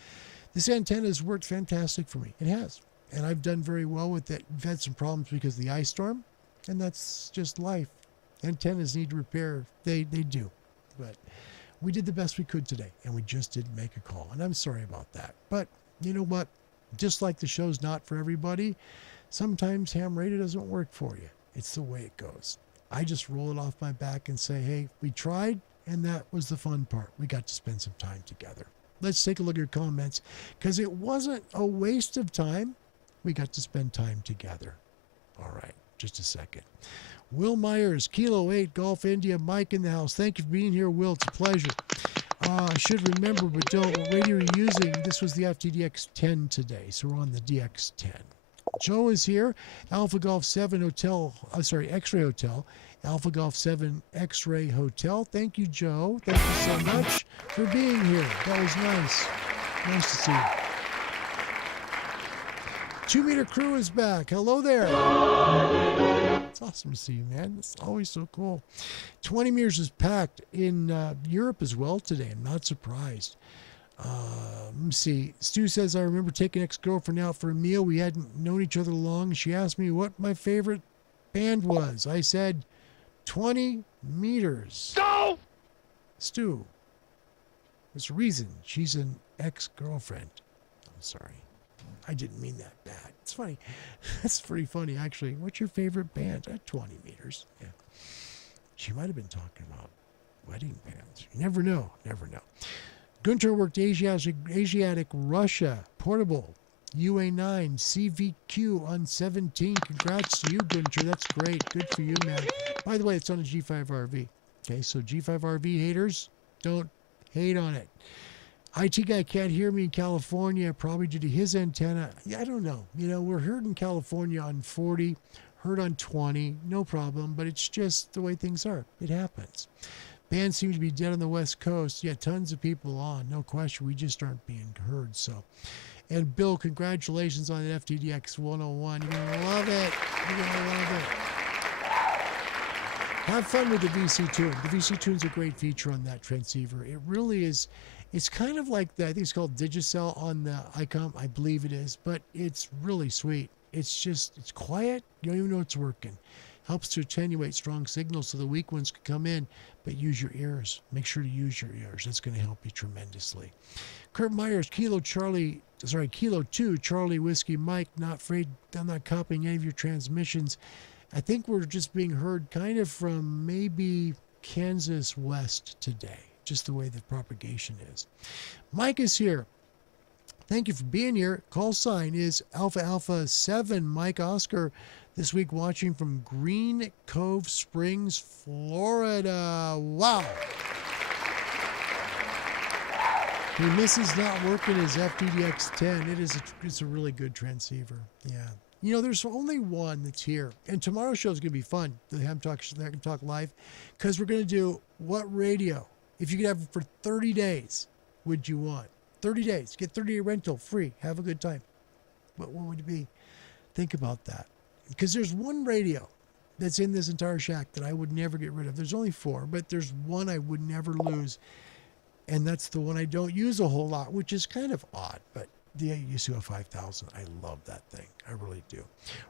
This antenna has worked fantastic for me. It has. And I've done very well with it. We've had some problems because of the ice storm, and that's just life. Antennas need repair. They do. But we did the best we could today, and we just didn't make a call. And I'm sorry about that. But you know what? Just like the show's not for everybody, sometimes ham radio doesn't work for you. It's the way it goes. I just roll it off my back and say, hey, we tried, and that was the fun part. We got to spend some time together. Let's take a look at your comments, because it wasn't a waste of time. We got to spend time together. All right, just a second. Will Myers, Kilo 8, Golf India, Mike in the house. Thank you for being here, Will. It's a pleasure. I should remember, but don't. What radio are you using? This was the FTDX10 today, so we're on the DX10. Joe is here. Alpha Golf 7 Hotel, X-Ray Hotel. Alpha Golf 7 X-Ray Hotel. Thank you, Joe. Thank you so much for being here. That was nice. Nice to see you. 2 Meter Crew is back. Hello there. It's awesome to see you, man. It's always so cool. 20 Meters is packed in Europe as well today. I'm not surprised. Let me see. Stu says, I remember taking ex-girlfriend out for a meal. We hadn't known each other long. She asked me what my favorite band was. I said, 20 Meters. No! Stu, there's a reason she's an ex-girlfriend. I'm sorry. I didn't mean that bad. It's funny. That's pretty funny, actually. What's your favorite band? 20 Meters. Yeah. She might have been talking about wedding bands. You never know. Never know. Gunter worked Asiatic Russia, portable, UA9, CVQ on 17. Congrats to you, Gunter. That's great. Good for you, man. By the way, it's on a G5RV. Okay, so G5RV haters, don't hate on it. IT guy can't hear me in California, probably due to his antenna. Yeah, I don't know. We're heard in California on 40, heard on 20, no problem, but it's just the way things are. It happens. Bands seem to be dead on the West Coast. Yeah, tons of people on, no question. We just aren't being heard, so. And Bill, congratulations on the FTDX 101. You're going to love it. You're going to love it. Have fun with the VC Tune. The VC Tune's a great feature on that transceiver. It really is. It's kind of like I think it's called Digicel on the ICOM. I believe it is, but it's really sweet. It's quiet. You don't even know it's working. Helps to attenuate strong signals so the weak ones can come in, but use your ears. Make sure to use your ears. That's going to help you tremendously. Kurt Myers, Kilo 2, Charlie Whiskey Mike, not afraid, I'm not copying any of your transmissions. I think we're just being heard kind of from maybe Kansas West today, just the way the propagation is. Mike is here. Thank you for being here. Call sign is Alpha Alpha 7, Mike Oscar. This week watching from Green Cove Springs, Florida. Wow. He misses not working his FTDX10. It's a really good transceiver. Yeah. There's only one that's here. And tomorrow's show is going to be fun. The Ham Talk Live. Because we're going to do what radio, if you could have it for 30 days, would you want? 30 days. Get 30-day rental free. Have a good time. What would it be? Think about that. Because there's one radio that's in this entire shack that I would never get rid of. There's only 4, but there's one I would never lose. And that's the one I don't use a whole lot, which is kind of odd, but the UCO 5000, I love that thing. I really do.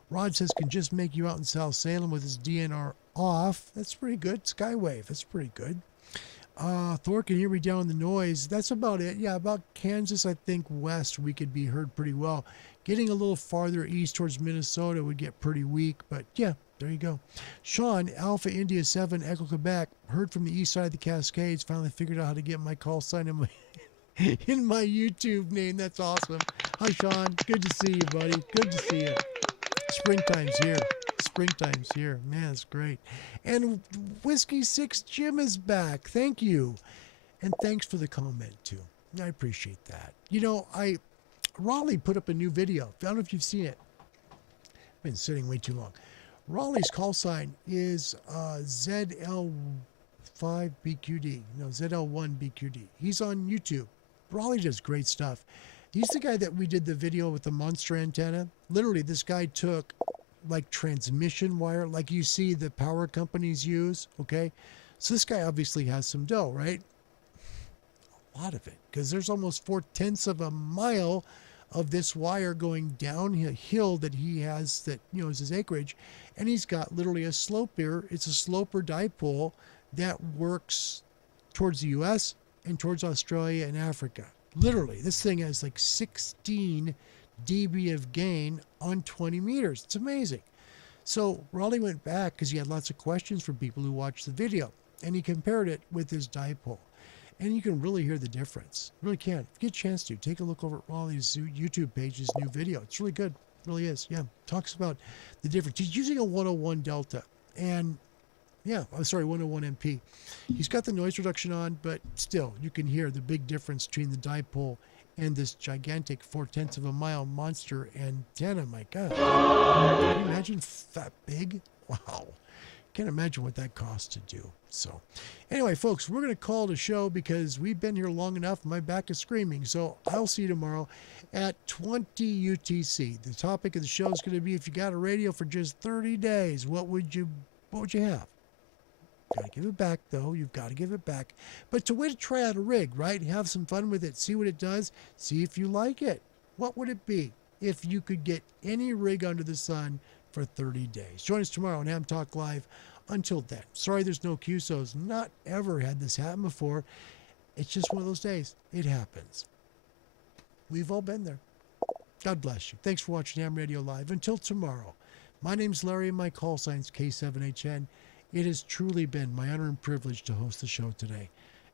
Rod says, can just make you out in South Salem with his DNR off. That's pretty good. Skywave, that's pretty good. Thor can hear me down the noise. That's about it. Yeah, about Kansas, I think west, we could be heard pretty well. Getting a little farther east towards Minnesota would get pretty weak, but yeah, there you go. Sean, Alpha India 7, Echo Quebec, heard from the east side of the Cascades, finally figured out how to get my call sign in my in my YouTube name. That's awesome. Hi, Sean. Good to see you, buddy. Good to see you. Springtime's here. Springtime's here. Man, it's great. And Whiskey 6 Jim is back. Thank you. And thanks for the comment, too. I appreciate that. You know, Raleigh put up a new video. I don't know if you've seen it. I've been sitting way too long. Raleigh's call sign is ZL5BQD. No, ZL1BQD. He's on YouTube. Raleigh does great stuff. He's the guy that we did the video with the monster antenna. Literally, this guy took like transmission wire, like you see the power companies use, okay? So this guy obviously has some dough, right? A lot of it, because there's almost 4/10 of a mile of this wire going downhill that he has that, you know, is his acreage. And he's got literally a sloper. It's a sloper dipole that works towards the U.S. and towards Australia and Africa. Literally, this thing has like 16 dB of gain on 20 meters. It's amazing. So Raleigh went back because he had lots of questions from people who watched the video, and he compared it with his dipole. And you can really hear the difference. Really can. If you get a chance to, take a look over at Raleigh's YouTube page, his new video. It's really good. It really is. Yeah. Talks about the difference. He's using a 101 Delta. And yeah, I'm sorry, 101 MP. He's got the noise reduction on, but still, you can hear the big difference between the dipole and this gigantic 4/10 of a mile monster antenna. My God. Can you imagine that big? Wow. Can't imagine what that costs to do. So anyway, folks, we're going to call it a show because we've been here long enough. My back is screaming. So I'll see you tomorrow at 20 UTC. The topic of the show is going to be, if you got a radio for just 30 days, what would you have? Got to give it back, though. You've got to give it back. But to way to try out a rig, right? Have some fun with it. See what it does. See if you like it. What would it be if you could get any rig under the sun for 30 days? Join us tomorrow on Ham Talk Live. Until then, sorry there's no QSOs. Not ever had this happen before. It's just one of those days. It happens. We've all been there. God bless you. Thanks for watching Ham Radio Live. Until tomorrow, my name's Larry and my call sign's K7HN. It has truly been my honor and privilege to host the show today,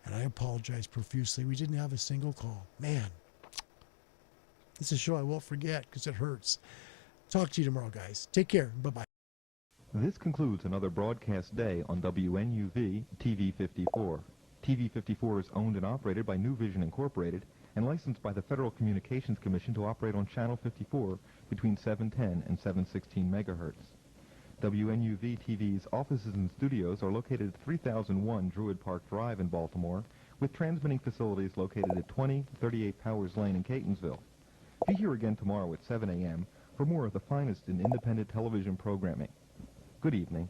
and I apologize profusely. We didn't have a single call. Man, it's a show I won't forget because it hurts. Talk to you tomorrow, guys. Take care. Bye-bye. This concludes another broadcast day on WNUV TV54. TV54 is owned and operated by New Vision Incorporated and licensed by the Federal Communications Commission to operate on Channel 54 between 710 and 716 megahertz. WNUV TV's offices and studios are located at 3001 Druid Park Drive in Baltimore, with transmitting facilities located at 2038 Powers Lane in Catonsville. Be here again tomorrow at 7 a.m. for more of the finest in independent television programming. Good evening.